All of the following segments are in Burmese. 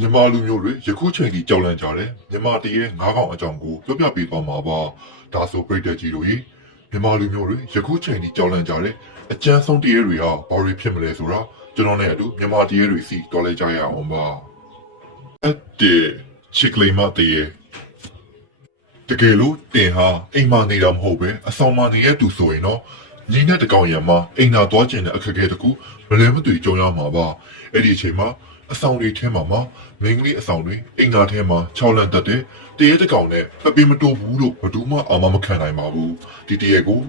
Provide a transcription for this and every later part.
မြန်မာလူမျိုးတွေယခုချိန်ထိကြောက်လန့်ကြတယ်မြန်မာတရေငါးကောင်အကြောင်းကိုပြောပြပေးသွားမှာပါဒါဆိုပြိတ္တကြီးတို့ရေမြန်မာလူမျိုးတွေယခုချိန်ထိကြောက်လန့်ကြတယ်အကျန်းဆုံးတရေတွေဟာဘာတွေဖြစ်မလဲဆိုတာကျွန်တော်နဲ့အတူမြန်မာတရေတွေစီတော်လဲကြရအောင်ပါအတေချစ်ကလေးမတရေတကယ်လို့တင်ဟာအိမ်မနေတာမဟုတ်ပဲအဆောင်မနေရတူဆိုရင်တော့ညီနဲ့တကောင်ရံမှာအိမ်သာသွားကျင်တဲ့အခက်အခဲတကူမလဲမသွေကြုံရမှာပါအဲ့ဒီအချိန်မှာ အဆောင်တွေထဲမှာမှာမင်းကလေးအဆောင်တွေအိမ်သာထဲမှာ၆လန့်တက်တဲ့တရေတကောင်နဲ့ပပင်းမတိုးဘူးလို့ဘယ်သူမှအာမမခံနိုင်ပါဘူးဒီတရေကို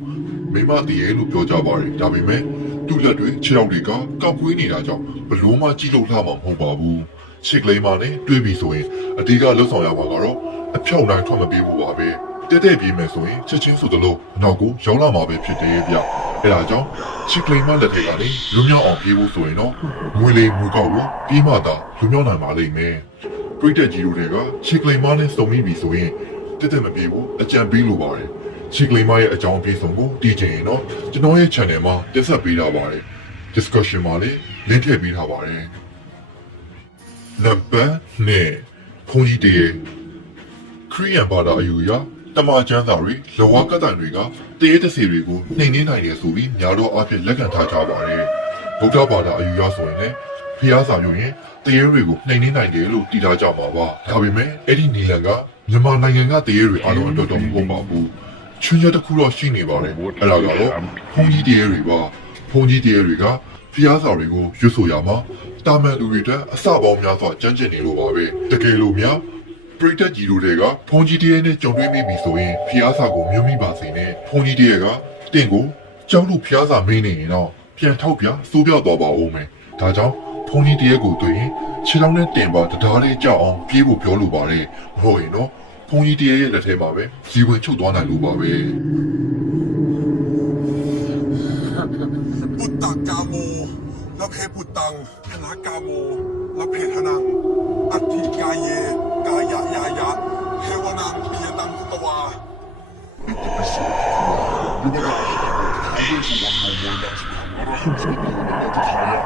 မိမတရေလို့ပြောကြပါတယ်ဒါပေမဲ့သူ့လက်တွေခြေထောက်တွေကကောက်ကွေးနေတာကြောင့်ဘလို့မှကြည့်လို့လှမှာမဟုတ်ပါဘူးချစ်ကလေးမနဲ့တွေးပြီးဆိုရင်အဓိကလှုပ်ဆောင်ရမှာကတော့အဖြောက်နိုင်ထွက်မပြေးဘူးပါပဲတက်တဲ့ပြေးမယ်ဆိုရင်ချက်ချင်းဆိုသလိုအနောက်ကိုရောက်လာမှာပဲဖြစ်တယ်ဗျ အဲဒါကြောင့်ချစ်ကလေးမလက်ထက်ကနေလူမြောက်အောင်ပြေးဖို့ဆိုရင်တော့ငွေလေးငွေကောက်လို့ပြေးမှသာလူမြောက်နိုင်ပါလိမ့်မယ်ပြိတ္တကြီးတို့တွေကချစ်ကလေးမနဲ့စုံမိပြီဆိုရင်တက်တက်မပြေးဘူးအကြံပေးလိုပါတယ်ချစ်ကလေးမရဲ့အကြောင်းအပြည့်စုံကိုတည်ချင်ရင်တော့ကျွန်တော်ရဲ့ channel မှာတက်ဆက်ပေးထားပါတယ် discussion မှာလည်း link ထည့်ပေးထားပါတယ်နံပါတ်2ဖုန်ကြီးတည်းခရီးယန်ဘာသာအယူအရ တမန်ကျမ်းစာတွေလောဝကတန်တွေကတရေတစီတွေကိုနှိမ်နှင်းနိုင်တယ်ဆိုပြီးများတော့အဖြစ်လက်ခံထားကြပါတယ်ဗုဒ္ဓဘာသာအယူအရဆိုရင်လည်းဖျားစာယူရင်တရေတွေကိုနှိမ်နှင်းနိုင်တယ်လို့တည်ထားကြမှာပါဒါပေမဲ့အဲ့ဒီနီလန်ကမြန်မာနိုင်ငံကတရေတွေအားလုံးအတွက်တော့မဟုတ်ပါဘူးချွန်းချက်တစ်ခုတော့ရှိနေပါတယ်အဲ့ဒါကတော့ဘုန်းကြီးတရေတွေပါဘုန်းကြီးတရေတွေကဖျားစာတွေကိုရွတ်ဆိုရမှာတာမန်လူတွေတက်အစပေါင်းများစွာကြမ်းကျင်နေလို့ပါပဲတကယ်လို့များ ပရိသတ်ကြီးတို့တွေကဖုန်ကြီးတရဲနဲ့ကြုံတွေ့မိပြီဆိုရင်ဖျားစာကိုမြုံမိပါစေနဲ့ဖုန်ကြီးတရဲကတင့်ကိုကြောက်လို့ဖျားစာမင်းနေရင်တော့ပြန်ထောက်ပြစိုးပြောက်သွားပါဦးမယ်ဒါကြောင့်ဖုန်ကြီးတရဲကိုတွေ့ရင်ခြေထောက်နဲ့တင်ပါတရားလေးကြောက်အောင်ပြေးဖို့ပြောလိုပါတယ်မဟုတ်ရင်တော့ဖုန်ကြီးတရဲရဲ့လက်ထဲမှာပဲဇီဝင်ချုပ်သွားနိုင်လို့ပါပဲပုတ္တကာမောလခေပုတ္တံခနာကာမောလဖေထနံအတ္တိကာယေ กายายายะเฮวนางเมียนังตวานิตปิโสยุบราชท้าวเวสสุวรรณโมยนักสุขังอรหังสัพพนาทขายะ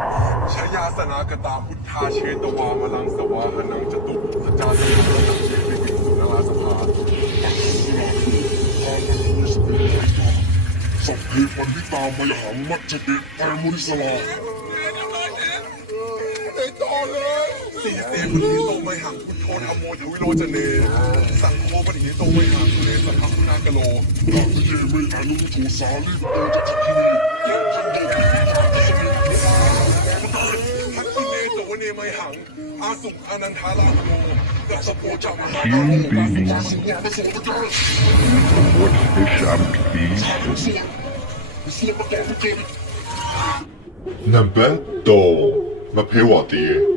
ชยาสนากตาพุทธาเชตวามลังสวาหนังจตุจารย์นังเจวิวิสุนราสภาปัจจุราคือทานังวิสเปตสัพเพปันธิตามยหังมัจเจเตไตมุริสลา สี่เสมันหิโตไปหางคุณโธธอรมโมทวิโรจเน สังโคมันหิโตไปหางคุณเลสังฆคุณากะโลนักเยไม่อนุทูสาลิโตจะทิคิยันทันโตปิสาสมิทักษิเนโตเนไมหัง อาสุขอนันทาราโมกัสโปจัมหาโมกัสโปสุโมกัสโปจัม What fish I'm being? Number two, my pay what the.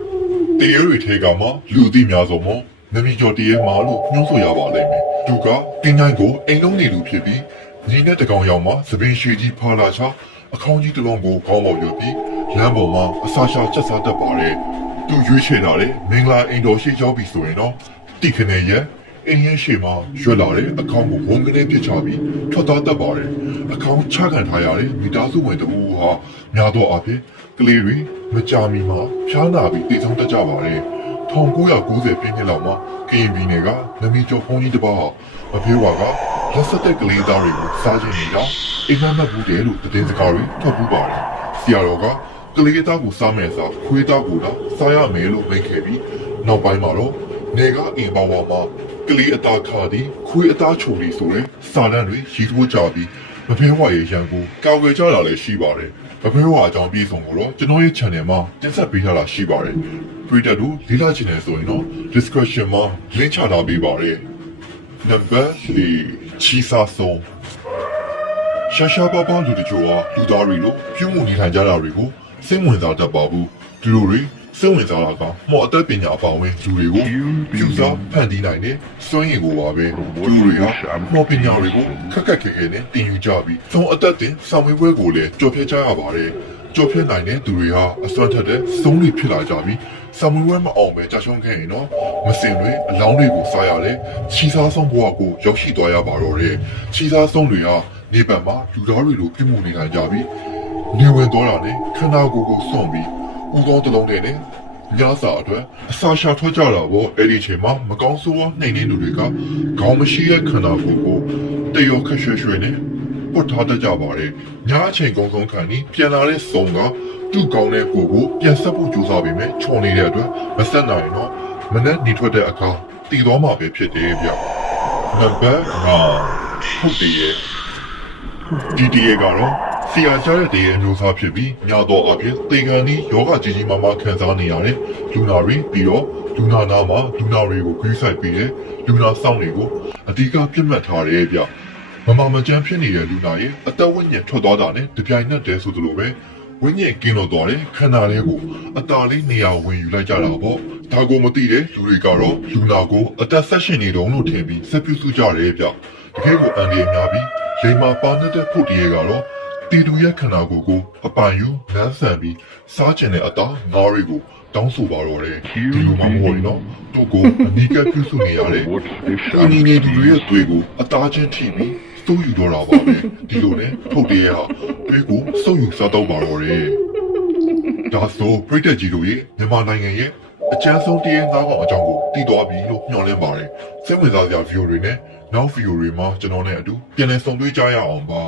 တည်းတရေတွေထဲကမှလူသိများဆုံးမနမီကျော်တရေမာလို့ညှိုးဆိုရပါလိမ့်မယ်သူကတင်းတိုင်းကိုအိမ်လုံးနေလူဖြစ်ပြီးညီနဲ့တကောင်ရောက်မှသပင်ရွှေကြီးဖာလာချအခေါင်းကြီးတစ်လုံးကိုခေါင်းပေါ်ရွတ်ပြီးလမ်းပေါ်မှာအစာရှာချက်စားတတ်ပါတယ်သူရွေးချယ်လာတဲ့မင်္ဂလာအိမ်တော်ရှိရောက်ပြီဆိုရင်တော့တိခနေရဲ့အင်းရင်ရှိမှာရွက်လာတဲ့အခေါင်းကိုဝန်ကနေပြစ်ချပြီးထွက်သွားတတ်ပါတယ်အခေါင်းချခံထားရတဲ့မိသားစုဝင်တူဟာများသောအားဖြင့် ကလေးတွေမကြာမီမှာဖျားနာပြီးတည်ဆုံးတတ်ကြပါတယ်1990ပြည့်နှစ်လောက်မှာကရင်ပြည်နယ်ကနမီကျော်ဖုန်းကြီးတစ်ပါးဟာမဖေးဝါကလက်ဆက်တဲ့ကလေးသားတွေကိုစားခြင်းနေတာအိမ်မက်မက်ဘူးတယ်လို့သတင်းစကားတွေထွက်ပူးပါတယ်ဆရာတော်ကကလေးသားကိုစားမယ်စားခွေးသားကိုတော့စားရမယ်လို့မိန့်ခဲ့ပြီးနောက်ပိုင်းမှာတော့နေကအင်ပါဝါမှာကလေးအသားခါသည်ခွေးအသားချိုလီဆိုတဲ့စာတန်းတွေရည်ထိုးကြပြီး မဖေးဝါရဲ့ရန်ကိုကောက်ွယ်ကြတာလည်းရှိပါတယ်မဖေးဝါအကြောင်းပြည့်စုံကိုတော့ကျွန်တော်ရဲ့ channel မှာတင်ဆက်ပေးထားတာရှိပါတယ် Twitter တို့လေးလာချင်တယ်ဆိုရင်တော့ description မှာ link ချထားပေးပါတယ် Number 3ချီစာဆုံးရှာရှာပါပါလူတချို့ဟာလူသားတွေလို့ပြုမှုနေထိုင်ကြတာတွေကိုစိတ်ဝင်စားတတ်ပါဘူးဒီလိုတွေ စိတ်ဝင်စားတာကမော်အသက်ပညာအပါဝင်လူတွေကိုပြုစားဖန်တီးနိုင်တဲ့စွမ်းရည်ကိုပါပဲလူတွေဟာမော်ပညာတွေကိုခက်ခက်ခဲခဲနဲ့တင်ယူကြပြီးသုံးအသက်တင်ဆောင်မွေးပွဲကိုလည်းကြော်ဖြတ်ကြရပါတယ်ကြော်ဖြတ်နိုင်တဲ့သူတွေဟာအစွမ်းထက်တဲ့စုံးတွေဖြစ်လာကြပြီးဆောင်မွေးပွဲမအောင်ပဲကြာရှုံးခဲ့ရင်တော့မစင်တွေအလောင်းတွေကိုစားရတဲ့ချီစားဆုံးဘဝကိုရောက်ရှိသွားရပါတော့တယ်ချီစားဆုံးတွေဟာနေပံမှာလူသားတွေလိုပြမှုနေနိုင်ကြပြီးနေဝင်သွားတာနဲ့ခန္ဓာကိုယ်ကိုစွန့်ပြီး ဥသောတစ်လုံးတည်းနဲ့ညစာအတွက်အစာရှာထွက်ကြတာပေါ့အဲ့ဒီအချိန်မှာမကောင်းဆိုးဝါးနှိမ်နှင်းသူတွေကခေါင်းမရှိတဲ့ခန္ဓာကိုယ်ကိုတရောခက်ရွှဲရွှဲနဲ့ပုတ်ထားတတ်ကြပါတယ်ညအချိန်ကုန်းဆုံးခံပြီးပြန်လာတဲ့စုံကသူ့ကောင်းတဲ့ကိုယ်ကိုပြန်ဆက်ဖို့ကြိုးစားပေမဲ့ခြုံနေတဲ့အတွက်မဆက်နိုင်တော့မနဲ့နေထွက်တဲ့အခါတည်သွားမှာပဲဖြစ်တယ်ဗျနံပါတ်9ဟုတ်တယ်ရဲ့ဒီတရေကတော့ ဆီယာကြတဲ့တရေအမျိုးအစားဖြစ်ပြီးညတော့အဖြစ်သေကန်ဒီယောဂကြီးကြီးမားမားခံစားနေရတဲ့လူနာတွေပြီးတော့လူနာနာမှာလူနာတွေကိုခရီးဆိုင်ပြီးတဲ့လူနာဆောင်တွေကိုအဓိကပြစ်မှတ်ထားတယ်ဗျမမမကြမ်းဖြစ်နေတဲ့လူနာရဲ့အသက်ဝိညာဉ်ထွက်သွားတာနဲ့တပြိုင်နက်တည်းဆိုသလိုပဲဝိညာဉ်ကင်းလို့သွားတဲ့ခန္ဓာလေးကိုအတာလေးနေရာဝင်ယူလိုက်ကြတာပေါ့ဒါကိုမသိတဲ့လူတွေကတော့လူနာကိုအသက်ဆက်ရှင်နေတုံးလို့ထင်ပြီးဆက်ပြုစုကြတယ်ဗျတကယ်ကိုအန်ဒီများပြီးလိမ္မာပါနေတဲ့ဖို့တရေကတော့ တီတူရဲ့ခန္ဓာကိုယ်ကိုအပိုင်ယူလမ်းဆန်ပြီးစားကျင်တဲ့အသားငါးတွေကိုတောင်းဆိုပါတော့တယ်ဒီလိုမှမဟုတ်ရင်တော့သူ့ကိုအနီးကပ်ပြုစုနေရတယ် What is အနီးနေသူတွေရဲ့သွေးကိုအသားချင်းထိပြီးစိုးယူတော့တာပါပဲဒီလိုနဲ့ထုတ်တည်းဟာသွေးကိုစိုးယူစားတော့ပါတော့တယ်ဒါဆိုပြိတ္တကြီးတို့ရဲ့မြန်မာနိုင်ငံရဲ့အကျန်းဆုံးတရေငါးကောင်အကြောင်းကိုတည်သွားပြီလို့ညွှန်လင်းပါတယ်စိတ်ဝင်စားစရာဗီဒီယိုတွေနဲ့နောက်ဗီဒီယိုတွေမှာကျွန်တော်နဲ့အတူပြန်လည်ဆုံတွေ့ကြရအောင်ပါ